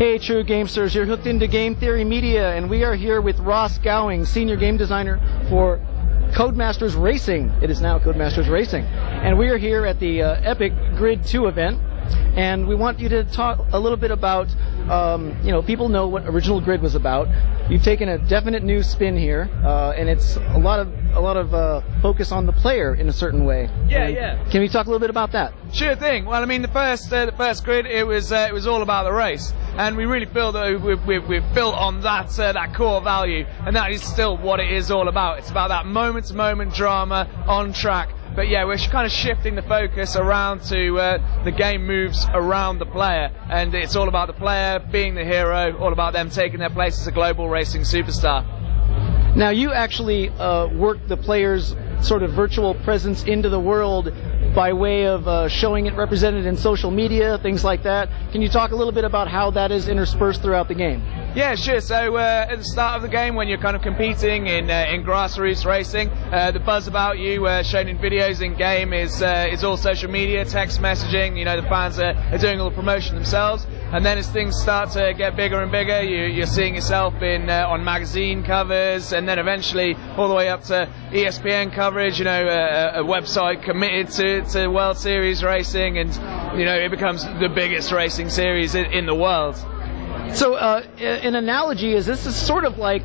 Hey, true Gamesters, you're hooked into Game Theory Media, and we are here with Ross Gowing, Senior Game Designer for Codemasters Racing. It is now Codemasters Racing. And we are here at the Epic Grid 2 event, and we want you to talk a little bit about, people know what Original Grid was about. You've taken a definite new spin here, and it's a lot of focus on the player in a certain way. Yeah. Can we talk a little bit about that? Sure thing. Well, I mean, the first grid, it was all about the race, and we really feel that we've built on that core value, and that is still what it is all about. It's about that moment-to-moment drama on track. But yeah, we're kind of shifting the focus around to the game moves around the player, and it's all about the player being the hero, all about them taking their place as a global racing superstar. Now, you actually work the player's sort of virtual presence into the world by way of showing it represented in social media, things like that. Can you talk a little bit about how that is interspersed throughout the game? Yeah, sure. So at the start of the game, when you're kind of competing in grassroots racing, the buzz about you shown in videos in game is all social media, text messaging. You know, the fans are doing all the promotion themselves. And then as things start to get bigger and bigger, you're seeing yourself on magazine covers, and then eventually all the way up to ESPN coverage. You know, a website committed to World Series racing, and you know, it becomes the biggest racing series in the world. So, an analogy is this is sort of like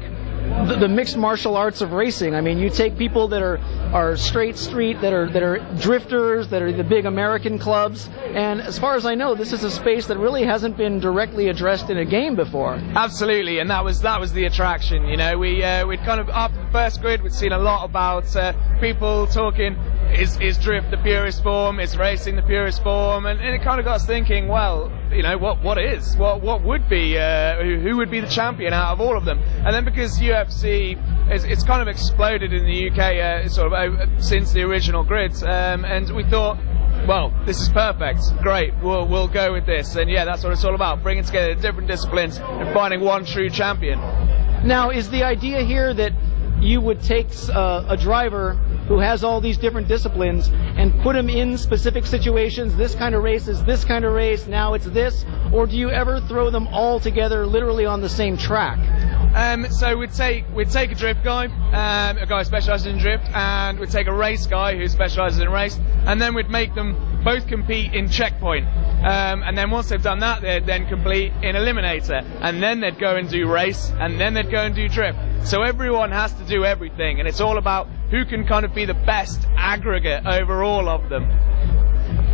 the mixed martial arts of racing. I mean, you take people that are straight street, that are drifters, that are the big American clubs, and as far as I know, this is a space that really hasn't been directly addressed in a game before. Absolutely, and that was the attraction. You know, we'd kind of, after the first grid, we'd seen a lot about people talking, is drift the purest form, is racing the purest form, and it kind of got us thinking, well, you know, what would be, who would be the champion out of all of them? And then because UFC, it's kind of exploded in the UK since the original grids, and we thought, well, this is perfect, great, we'll go with this. And yeah, that's what it's all about, bringing together different disciplines and finding one true champion. Now, is the idea here that you would take a driver who has all these different disciplines and put him in specific situations? This kind of race is this kind of race, now it's this, or do you ever throw them all together literally on the same track? So we'd take a drift guy, a guy who specialises in drift, and we'd take a race guy who specialises in race, and then we'd make them both compete in checkpoint. And then once they've done that, they'd then complete in eliminator, and then they'd go and do race, and then they'd go and do drift. So everyone has to do everything, and it's all about who can kind of be the best aggregate over all of them.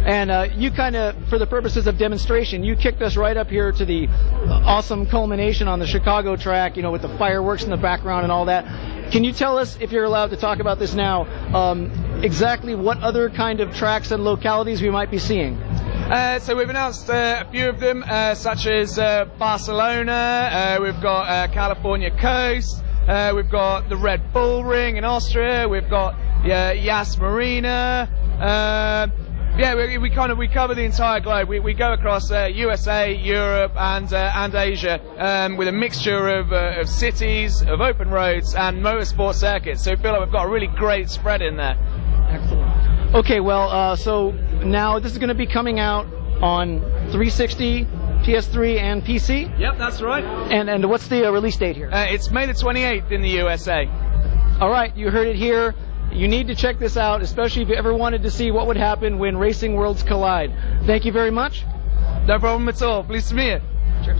And you kind of, for the purposes of demonstration, you kicked us right up here to the awesome culmination on the Chicago track, you know, with the fireworks in the background and all that. Can you tell us, if you're allowed to talk about this now, exactly what other kind of tracks and localities we might be seeing? So we've announced a few of them, such as Barcelona, we've got California Coast, we've got the Red Bull Ring in Austria, we've got Yas Marina. Yeah, we cover the entire globe. We go across USA, Europe, and Asia, with a mixture of cities, of open roads, and motorsport circuits. So we feel like we've got a really great spread in there. Excellent. Okay, well, so now this is going to be coming out on 360, PS3, and PC? Yep, that's right. And what's the release date here? It's May the 28th in the USA. All right, you heard it here. You need to check this out, especially if you ever wanted to see what would happen when racing worlds collide. Thank you very much. No problem at all. Pleased to meet you. Cheers.